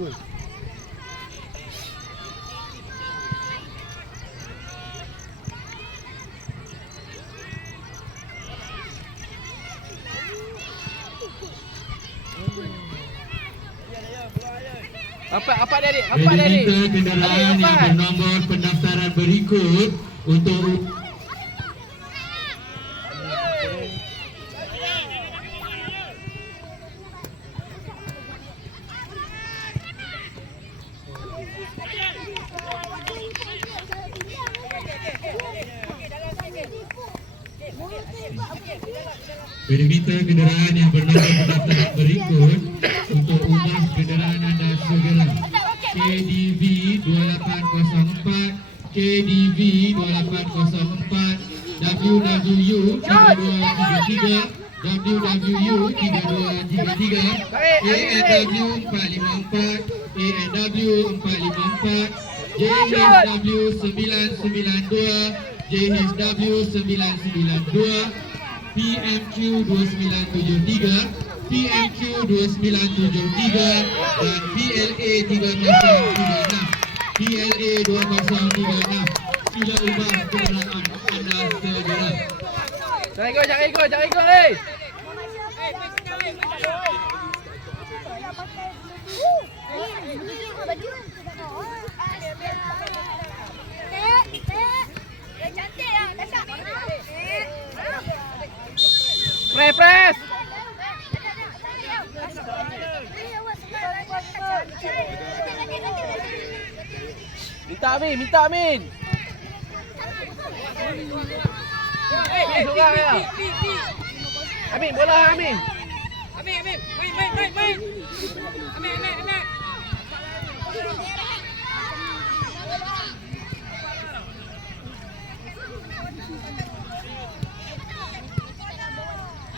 Cool. Apa dari? Kenderaan yang bernomor pendaftaran berikut untuk perimeter kenderaan yang bernomor pendaftaran berikut untuk ubah kenderaan anda segera. KDV 2804, KDV 2804, WWU 3233, WWU 3233, ANW 454, ANW 454, JHW 992, JHW 992, PMQ 2973, PMQ 2973 dan PLA 3036. PLA 2036. Sila ubah kenderaan anda segera. Jangan ikut ni. Press. Minta Amin. Seorang ya. Amin, bola Amin. Amin. Main. Amin.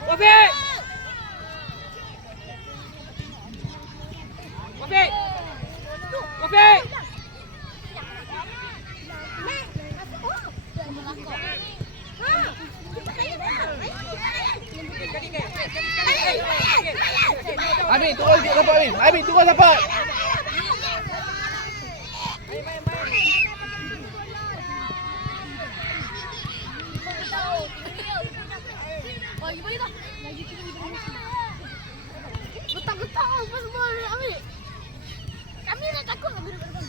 Kopi. Amin, turun dapat Amin. Amin turun dapat. Getak apa semua ambil. Kami nak takut ambil bola.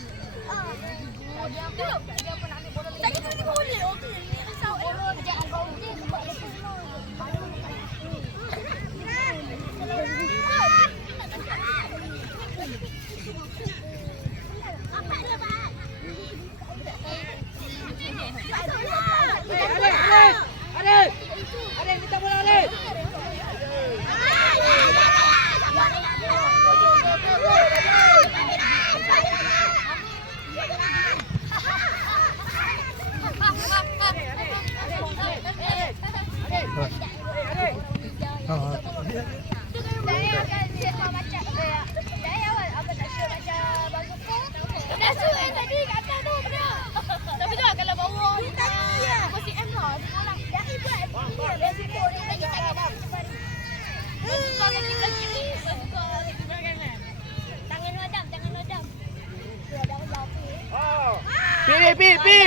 Dia apa nak ambil bola lagi. Tak kita boleh. Okey, ni risau jangan bawa dia sebab dia semua. Apa dia buat? Ada minta bola ni. Pi.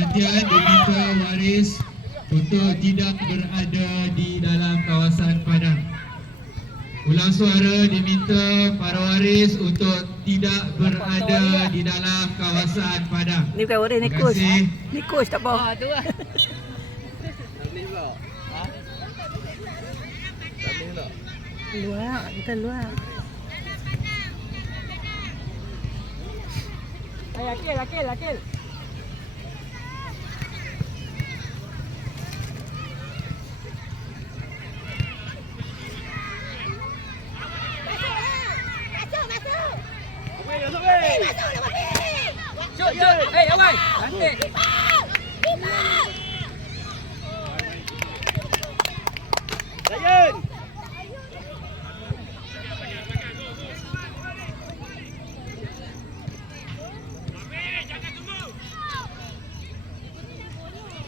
perhatian, diminta waris untuk tidak berada di dalam kawasan padang. Ulang suara, diminta para waris untuk tidak berada di dalam kawasan padang. Ni bukan waris, ni Terima coach. kasih. Ni coach tak apa. Ah, tu lah. Luar, kita luar. Akil. Shoot. Hey, awal. Cantik.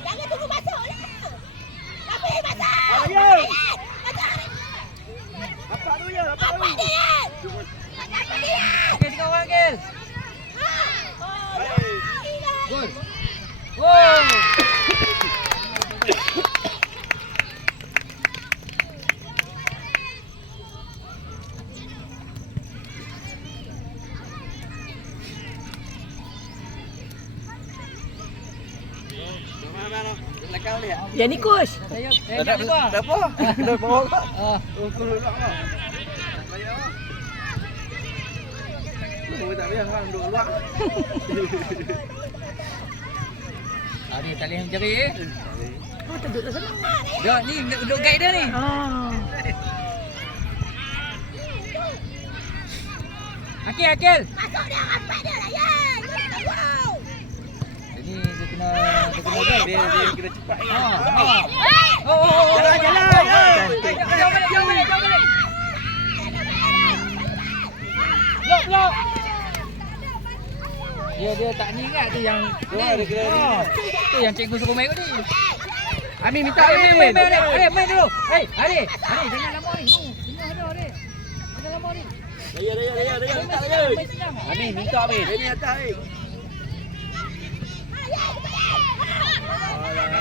Jangan tunggu masuk lah. Tapi masuk. Apa dia? Okey, 3 orang, Gil. Gol. Ya ni coach. Tak apa. Kena bawa kak. Aku duduk lah. Tak payah kan duduk luar. Ni tak boleh mencari Oh, tak duduk sana. Dia ni duduk guide dia ni. Oh. Akil. Masuk dia rapat dia lah ya. Wow. Jadi dia kena guide. Dia kena cepat. Hey. Jalan. Jauh balik. Blok. Dia tak ni kan tu yang ni. Tu yang cikgu suruh main ni. Amin minta main dulu. Hey, Ari, jangan lama ni. Tengah ada Ari. Jangan lama ni. Daya. Amin minta Amin. Ini atas Amin.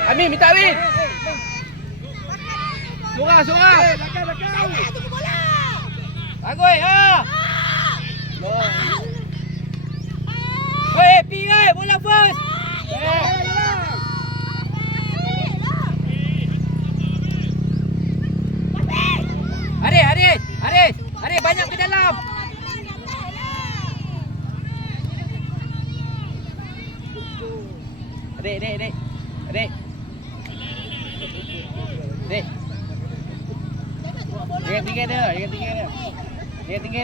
Amin minta Amin. Surah. Belakang. Tunggu bola. Bagus Weh, pergi bola first. Aris, banyak ke dalam. Adik. Jangan tinggal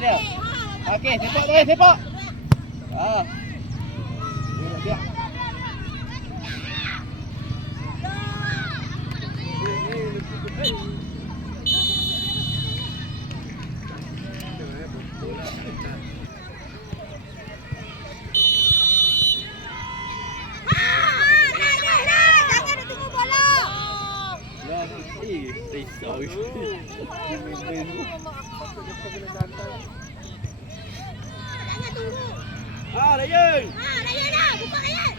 dia. Okey, sepak. Dia. Jangan tunggu bola. Jangan tunggu. Ryan. Ryan dah. Buka Ryan.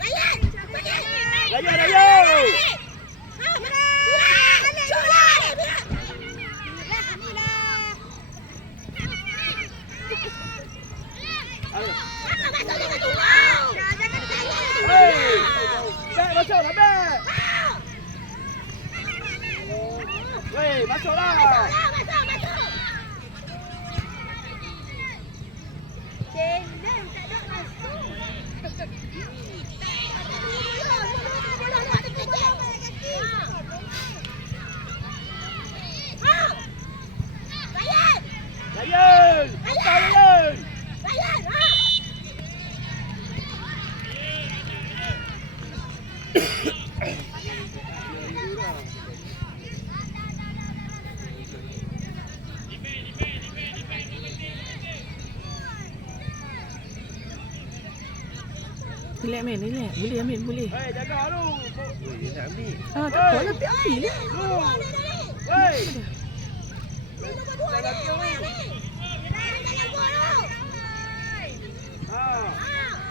Ryan. Ryan. Masuklah. Jangan tak nak masuk. Relax man, relax. Boleh ambil, boleh. Jaga lu. Nak ambil. Ah, tak apa lah, ambil lah. Hei.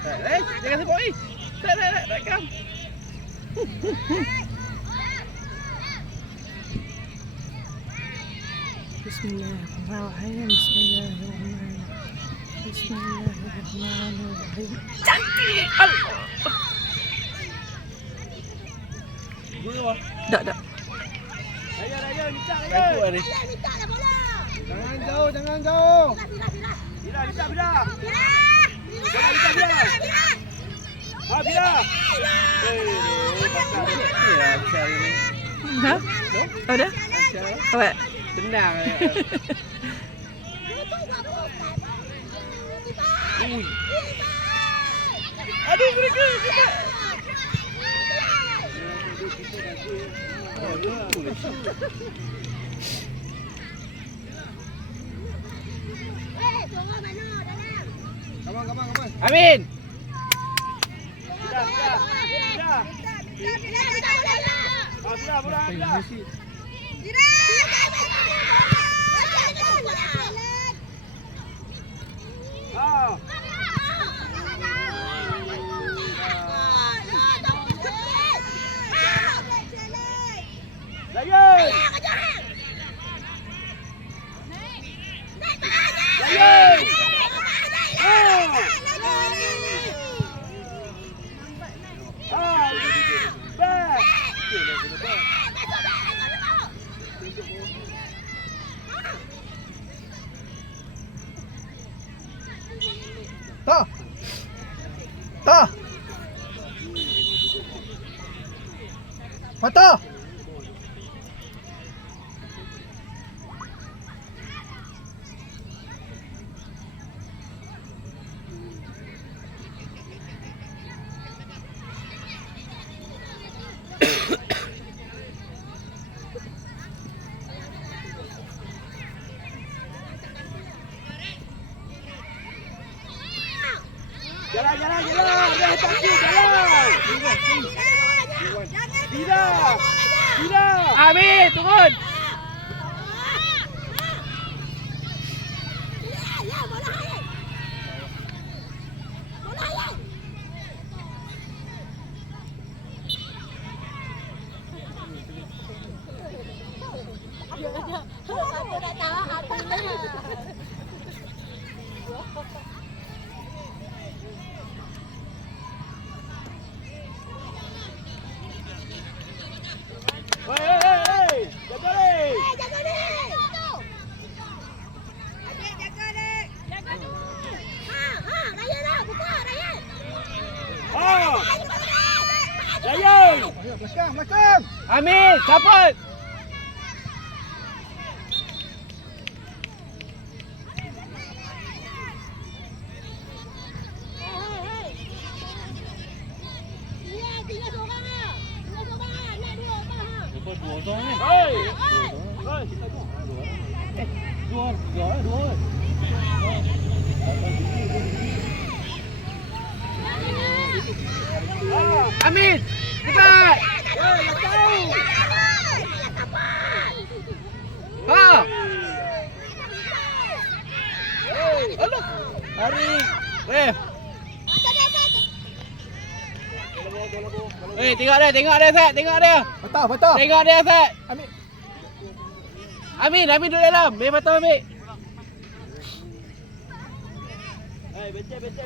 Jangan sebut ni. Tak kam. Bismillahirrahmanirrahim. Bismillahirrahmanirrahim. Bismillahirrahmanirrahim. Cantik. Allah. Tak. Raya, minta raya. Minta lah bola. Jangan jauh. Bila. Bila. Ha? Ada? Apa? Tenang. Aduh, mereka. Amin. Ta. Patah. Jalan. Dah takut jalan. Tidak. Amin, turun. Belakang. Amin, cepat. Amin, cepat. Hari. Tengok dia, Set. Patah. Tengok dia, Set. Amin duduk dalam. Biar patah ambil.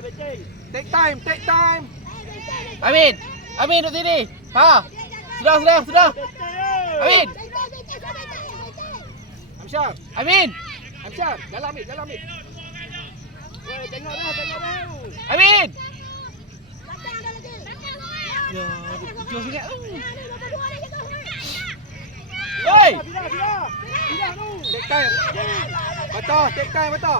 Becek. Take time. Amin duduk sini. Sudah. Amin. Amin. Jalan ambil. Tengok dah. Amin. Ya, jauh sangat. Oi. Bila tu. Take time. Patah.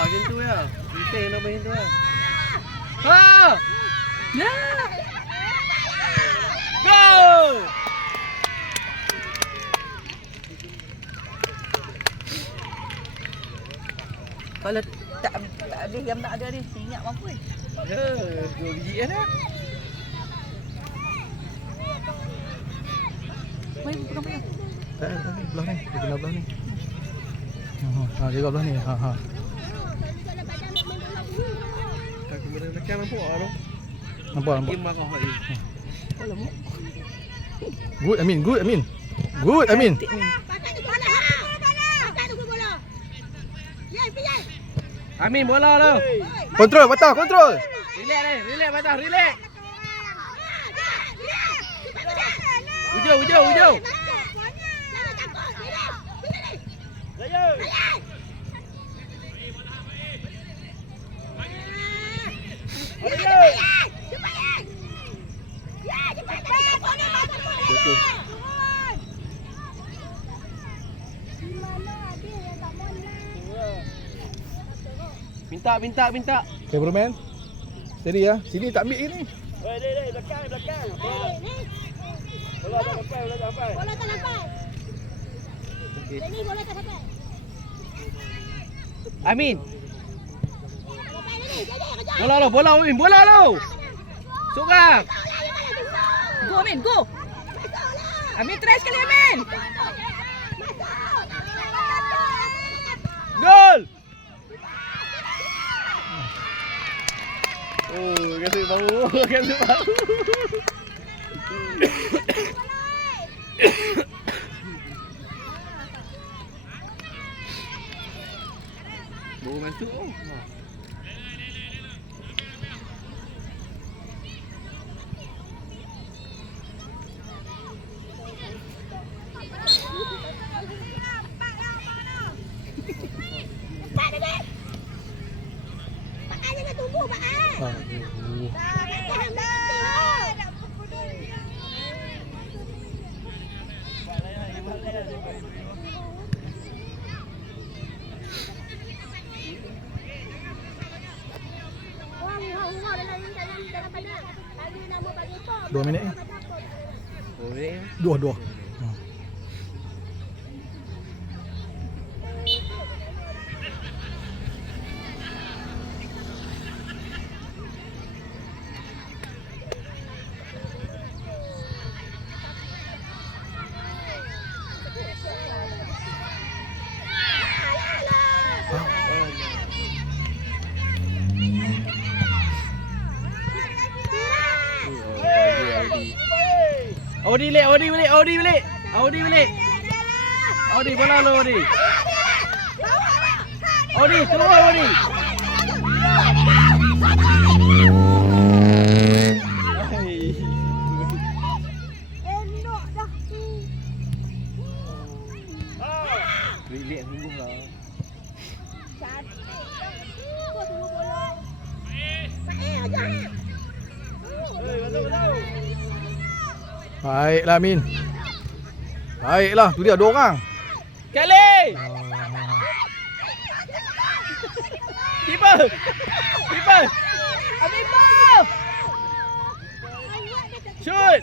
Macam tu ya. Penting nak main tu ya. Go! Kalau tak ada yang tak ada ni, minyak mampu. Ya, 2 biji kan. Baik, pegang. Belah ni. Dia kena belah ni. Jaga belah ni. Kamera belakang nampak tu. Nampak. Game marah lagi. Good, Amin. Good, Amin. Pakai tu bola. Pakai tu bola. Yai, pergi. Amin bola tu. Kontrol, Fatah, kontrol. Relax Fatah, relax. Ujung. Minta. Cameraman. Steady ya. Sini tak ambil ni. Belakang. Bola tak sampai. Bola tak sampai. Ini bola tak sampai. Amin. Sampai ni. Jadi kejar. Bola Amin, bola lu. Sorang. Go Amin, go. Amin try sekali Amin. Gol. Oh, kasi bau. Bau masuk. Pakai jangan tunggu, Pak. Dua minit ni. Boleh. Dua. Audi balik. Audi bola lu Audi. Audi keluar Audi. Endok dah. Relax dulu lah. Cantik. Kau tunggu bola. Ajar. Baiklah Amin. Baiklah, tu dia 2 orang. Kali. Keeper. Amin ball. Shoot.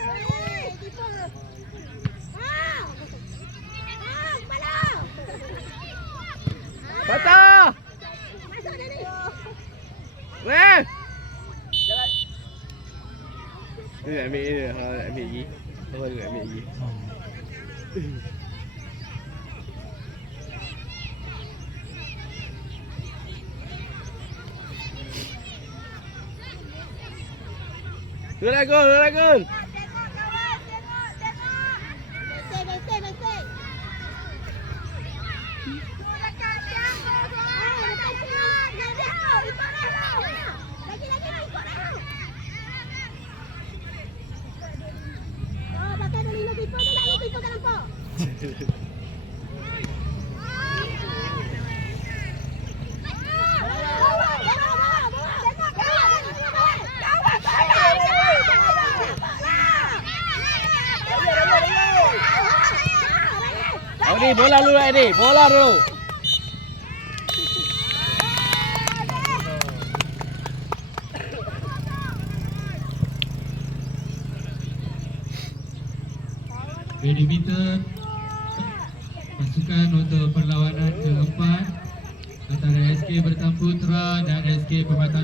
Patah. Weh. Ambil lagi. Ambil lagi. Dua gol. Audi bola dulu Audi, bola dulu. Badminton pasukan untuk perlawanan keempat antara SK Bertam Putra dan SK Pematang